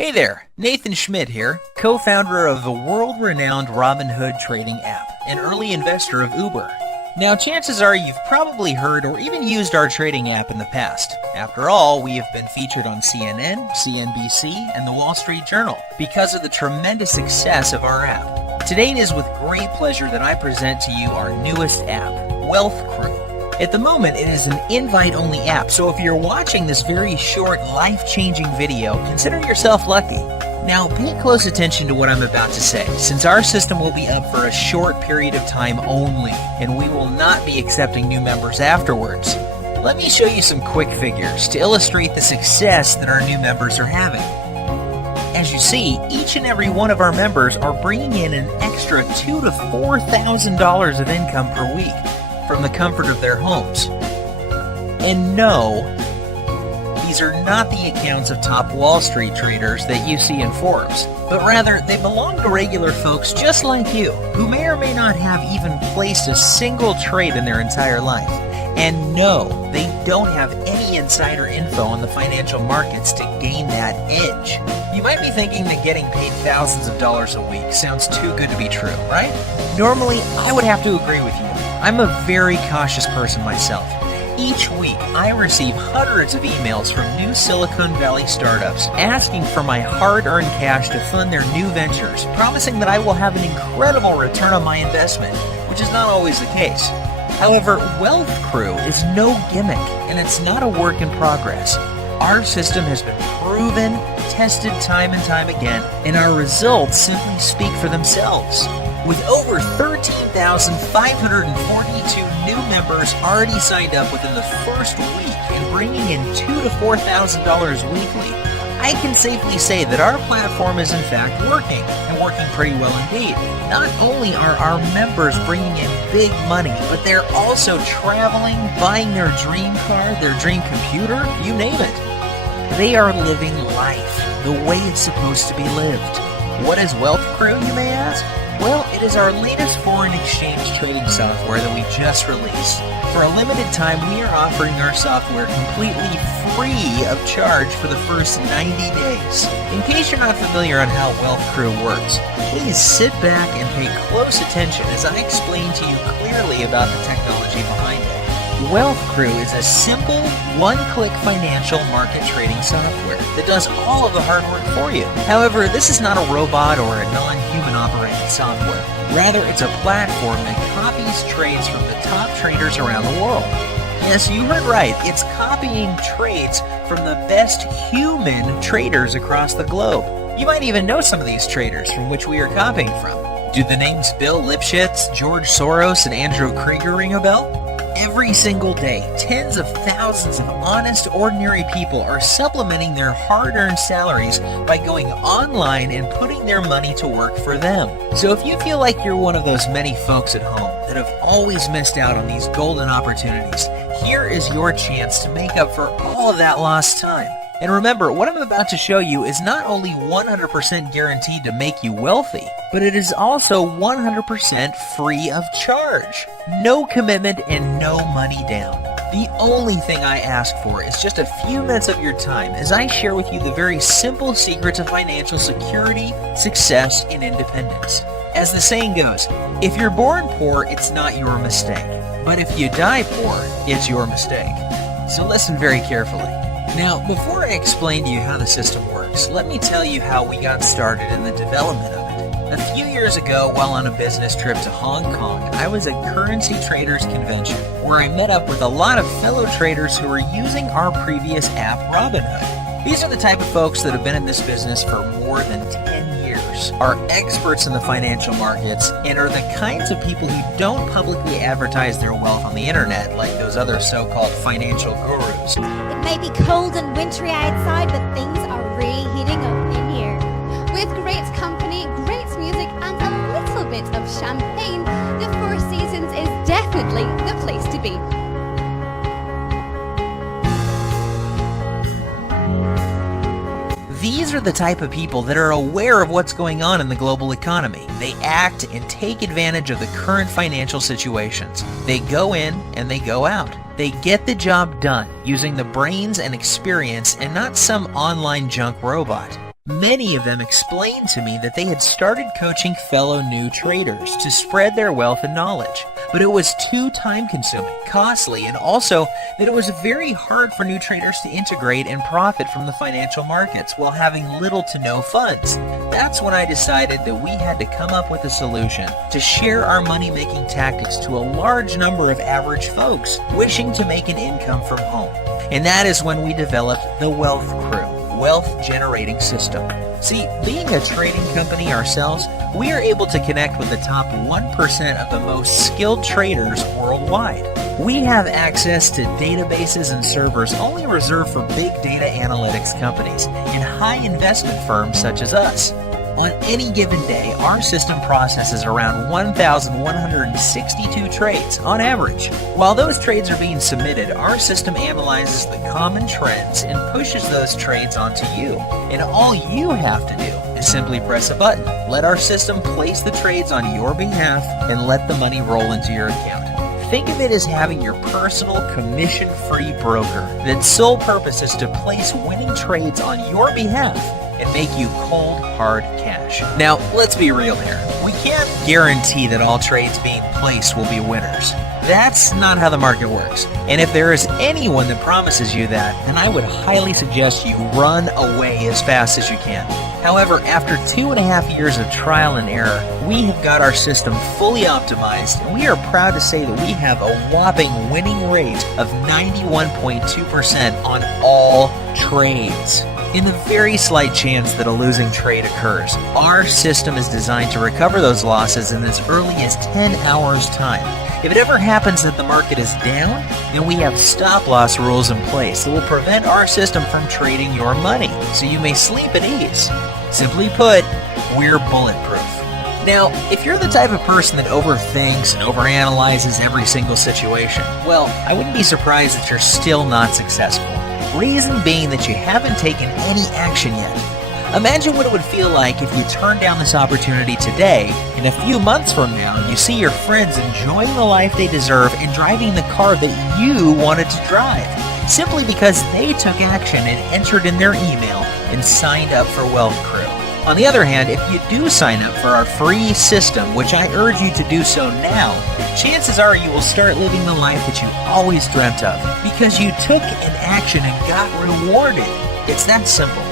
Hey there, Nathan Schmidt here, co-founder of the world-renowned Robinhood trading app, an early investor of Uber. Now, chances are you've probably heard or even used our trading app in the past. After all, we have been featured on CNN, CNBC, and the Wall Street Journal because of the tremendous success of our app. Today it is with great pleasure that I present to you our newest app, Wealth Crew. At the moment, it is an invite-only app, so if you're watching this very short, life-changing video, consider yourself lucky. Now, pay close attention to what I'm about to say, since our system will be up for a short period of time only, and we will not be accepting new members afterwards. Let me show you some quick figures to illustrate the success that our new members are having. As you see, each and every one of our members are bringing in an extra $2,000 to $4,000 of income per week from the comfort of their homes. And no, these are not the accounts of top Wall Street traders that you see in Forbes, but rather they belong to regular folks just like you, who may or may not have even placed a single trade in their entire life. And no, they don't have any insider info on the financial markets to gain that edge. You might be thinking that getting paid thousands of dollars a week sounds too good to be true, right? Normally, I would have to agree with you. I'm a very cautious person myself. Each week, I receive hundreds of emails from new Silicon Valley startups asking for my hard-earned cash to fund their new ventures, promising that I will have an incredible return on my investment, which is not always the case. However, Wealth Crew is no gimmick, and it's not a work in progress. Our system has been proven, tested time and time again, and our results simply speak for themselves. With over 13,542 new members already signed up within the first week and bringing in $2,000 to $4,000 weekly, I can safely say that our platform is in fact working, and working pretty well indeed. Not only are our members bringing in big money, but they're also traveling, buying their dream car, their dream computer, you name it. They are living life the way it's supposed to be lived. What is Wealth Crew, you may ask? Well, it is our latest foreign exchange trading software that we just released. For a limited time, we are offering our software completely free of charge for the first 90 days. In case you're not familiar on how Wealth Crew works, please sit back and pay close attention as I explain to you clearly about the technology behind it. Wealth Crew is a simple, one-click financial market trading software that does all of the hard work for you. However, this is not a robot or a non-human operated software. Rather, it's a platform that copies trades from the top traders around the world. Yes, you heard right. It's copying trades from the best human traders across the globe. You might even know some of these traders from which we are copying from. Do the names Bill Lipschitz, George Soros, and Andrew Krieger ring a bell? Every single day, tens of thousands of honest, ordinary people are supplementing their hard-earned salaries by going online and putting their money to work for them. So if you feel like you're one of those many folks at home that have always missed out on these golden opportunities, here is your chance to make up for all of that lost time. And remember, what I'm about to show you is not only 100% guaranteed to make you wealthy, but it is also 100% free of charge. No commitment and no money down. The only thing I ask for is just a few minutes of your time as I share with you the very simple secrets of financial security, success, and independence. As the saying goes, if you're born poor, it's not your mistake. But if you die poor, it's your mistake. So listen very carefully. Now, before I explain to you how the system works, let me tell you how we got started in the development of it. A few years ago, while on a business trip to Hong Kong, I was at Currency Traders Convention, where I met up with a lot of fellow traders who were using our previous app, Robinhood. These are the type of folks that have been in this business for more than 10 years, are experts in the financial markets, and are the kinds of people who don't publicly advertise their wealth on the internet like those other so-called financial gurus. It may be cold and wintry outside, but things are really heating up in here. With great company, great music, and a little bit of champagne, the Four Seasons is definitely the place to be. These are the type of people that are aware of what's going on in the global economy. They act and take advantage of the current financial situations. They go in and they go out. They get the job done using the brains and experience and not some online junk robot. Many of them explained to me that they had started coaching fellow new traders to spread their wealth and knowledge, but it was too time-consuming, costly, and also that it was very hard for new traders to integrate and profit from the financial markets while having little to no funds. That's when I decided that we had to come up with a solution to share our money-making tactics to a large number of average folks wishing to make an income from home. And that is when we developed the Wealth Crew, wealth generating system. See, being a trading company ourselves, we are able to connect with the top 1% of the most skilled traders worldwide. We have access to databases and servers only reserved for big data analytics companies and high investment firms such as us. On any given day, our system processes around 1,162 trades on average. While those trades are being submitted, our system analyzes the common trends and pushes those trades onto you. And all you have to do is simply press a button, let our system place the trades on your behalf, and let the money roll into your account. Think of it as having your personal commission-free broker that's sole purpose is to place winning trades on your behalf and make you cold, hard cash. Now, let's be real here. We can't guarantee that all trades being placed will be winners. That's not how the market works. And if there is anyone that promises you that, then I would highly suggest you run away as fast as you can. However, after 2.5 years of trial and error, we have got our system fully optimized, and we are proud to say that we have a whopping winning rate of 91.2% on all trades. In the very slight chance that a losing trade occurs, our system is designed to recover those losses in as early as 10 hours' time. If it ever happens that the market is down, then we have stop-loss rules in place that will prevent our system from trading your money, so you may sleep at ease. Simply put, we're bulletproof. Now, if you're the type of person that overthinks and overanalyzes every single situation, well, I wouldn't be surprised that you're still not successful. Reason being that you haven't taken any action yet. Imagine what it would feel like if you turned down this opportunity today, and a few months from now, you see your friends enjoying the life they deserve and driving the car that you wanted to drive, simply because they took action and entered in their email and signed up for Wealth Crew. On the other hand, if you do sign up for our free system, which I urge you to do so now, chances are you will start living the life that you always dreamt of, because you took an action and got rewarded. It's that simple.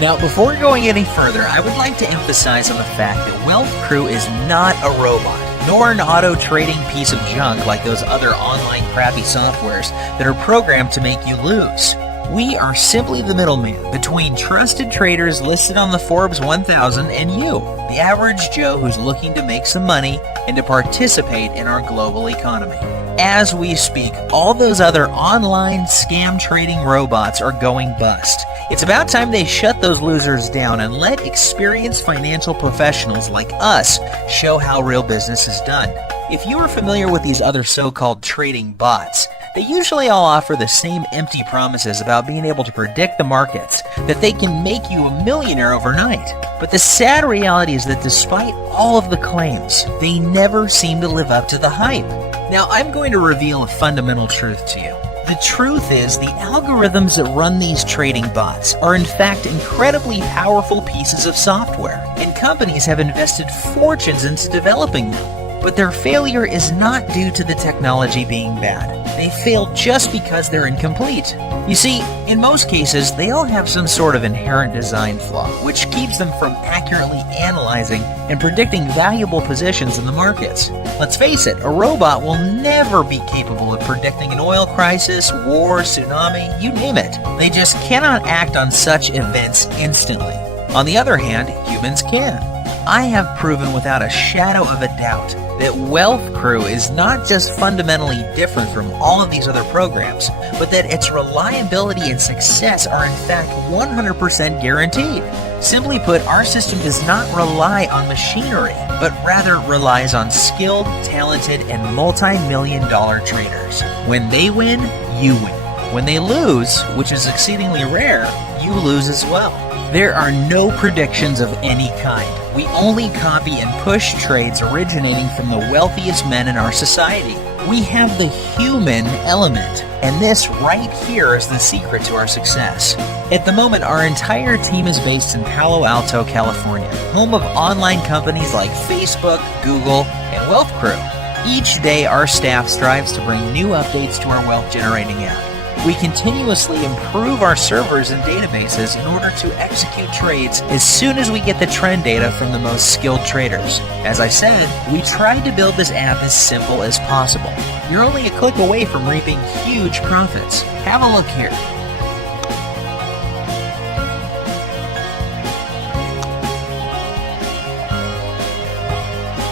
Now, before going any further, I would like to emphasize on the fact that Wealth Crew is not a robot, nor an auto-trading piece of junk like those other online crappy softwares that are programmed to make you lose. We are simply the middleman between trusted traders listed on the Forbes 1000 and you, the average Joe who's looking to make some money and to participate in our global economy. As we speak, all those other online scam trading robots are going bust. It's about time they shut those losers down and let experienced financial professionals like us show how real business is done. If you are familiar with these other so-called trading bots, they usually all offer the same empty promises about being able to predict the markets, that they can make you a millionaire overnight. But the sad reality is that despite all of the claims, they never seem to live up to the hype. Now, I'm going to reveal a fundamental truth to you. The truth is, the algorithms that run these trading bots are in fact incredibly powerful pieces of software, and companies have invested fortunes into developing them. But their failure is not due to the technology being bad. They fail just because they're incomplete. You see, in most cases, they all have some sort of inherent design flaw, which keeps them from accurately analyzing and predicting valuable positions in the markets. Let's face it, a robot will never be capable of predicting an oil crisis, war, tsunami, you name it. They just cannot act on such events instantly. On the other hand, humans can. I have proven without a shadow of a doubt that Wealth Crew is not just fundamentally different from all of these other programs, but that its reliability and success are in fact 100% guaranteed. Simply put, our system does not rely on machinery, but rather relies on skilled, talented, and multi-million-dollar traders. When they win, you win. When they lose, which is exceedingly rare, you lose as well. There are no predictions of any kind. We only copy and push trades originating from the wealthiest men in our society. We have the human element, and this right here is the secret to our success. At the moment, our entire team is based in Palo Alto, California, home of online companies like Facebook, Google, and Wealth Crew. Each day, our staff strives to bring new updates to our wealth generating app. We continuously improve our servers and databases in order to execute trades as soon as we get the trend data from the most skilled traders. As I said, we tried to build this app as simple as possible. You're only a click away from reaping huge profits. Have a look here.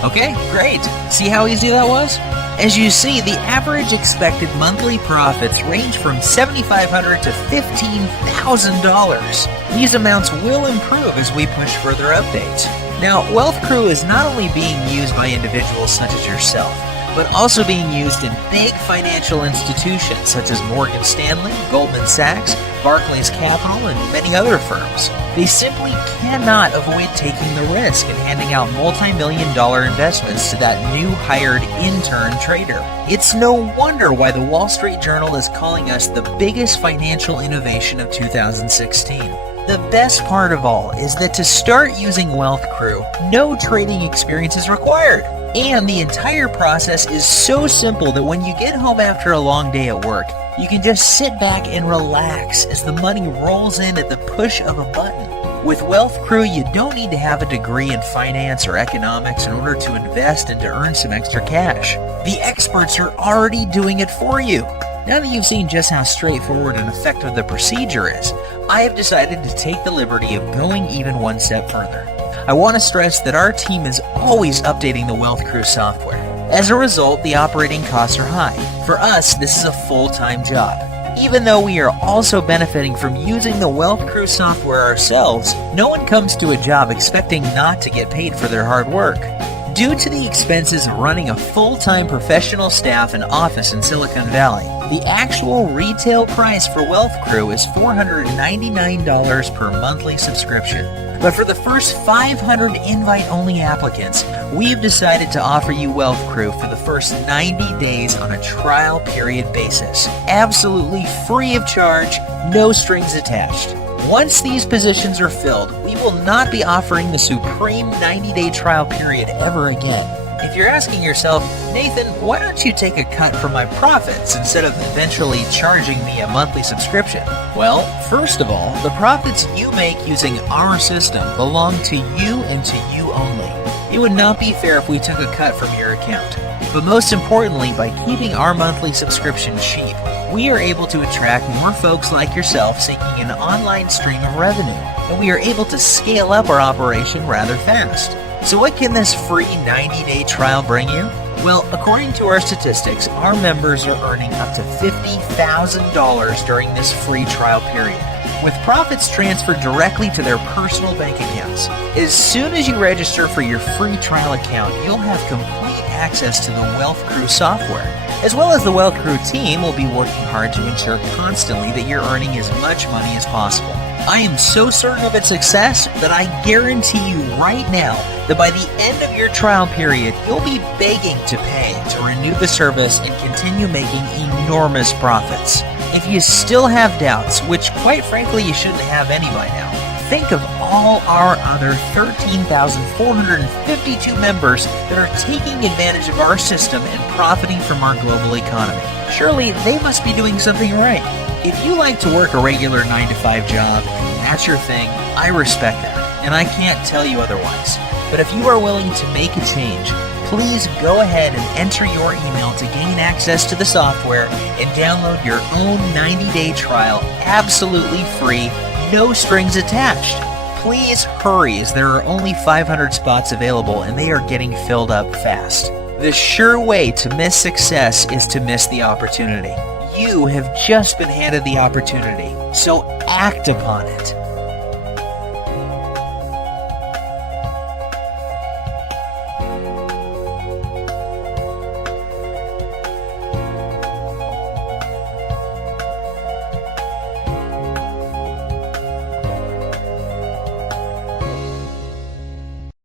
Okay, great. See how easy that was? As you see, the average expected monthly profits range from $7,500 to $15,000. These amounts will improve as we push further updates. Now, Wealth Crew is not only being used by individuals such as yourself, but also being used in big financial institutions such as Morgan Stanley, Goldman Sachs, Barclays Capital, and many other firms. They simply cannot avoid taking the risk and handing out multi-million-dollar investments to that new hired intern trader. It's no wonder why the Wall Street Journal is calling us the biggest financial innovation of 2016. The best part of all is that to start using Wealth Crew, no trading experience is required. And the entire process is so simple that when you get home after a long day at work, you can just sit back and relax as the money rolls in at the push of a button. With Wealth Crew, you don't need to have a degree in finance or economics in order to invest and to earn some extra cash. The experts are already doing it for you. Now that you've seen just how straightforward and effective the procedure is, I have decided to take the liberty of going even one step further. I want to stress that our team is always updating the Wealth Crew software. As a result, the operating costs are high. For us, this is a full-time job. Even though we are also benefiting from using the Wealth Crew software ourselves, no one comes to a job expecting not to get paid for their hard work. Due to the expenses of running a full-time professional staff and office in Silicon Valley, the actual retail price for Wealth Crew is $499 per monthly subscription. But for the first 500 invite-only applicants, we've decided to offer you Wealth Crew for the first 90 days on a trial period basis. Absolutely free of charge, no strings attached. Once these positions are filled, we will not be offering the supreme 90-day trial period ever again. If you're asking yourself, Nathan, why don't you take a cut from my profits instead of eventually charging me a monthly subscription? Well, first of all, the profits you make using our system belong to you and to you only. It would not be fair if we took a cut from your account. But most importantly, by keeping our monthly subscription cheap, we are able to attract more folks like yourself seeking an online stream of revenue, and we are able to scale up our operation rather fast. So what can this free 90-day trial bring you? Well, according to our statistics, our members are earning up to $50,000 during this free trial period, with profits transferred directly to their personal bank accounts. As soon as you register for your free trial account, you'll have complete access to the Wealth Crew software. As well as the Wealth Crew team will be working hard to ensure constantly that you're earning as much money as possible. I am so certain of its success that I guarantee you right now that by the end of your trial period, you'll be begging to pay to renew the service and continue making enormous profits. If you still have doubts, which quite frankly you shouldn't have any by now, think of all our other 13,452 members that are taking advantage of our system and profiting from our global economy. Surely they must be doing something right. If you like to work a regular 9-to-5 job and that's your thing, I respect that, and I can't tell you otherwise. But if you are willing to make a change, please go ahead and enter your email to gain access to the software and download your own 90-day trial absolutely free, no strings attached. Please hurry, as there are only 500 spots available and they are getting filled up fast. The sure way to miss success is to miss the opportunity. You have just been handed the opportunity, so act upon it.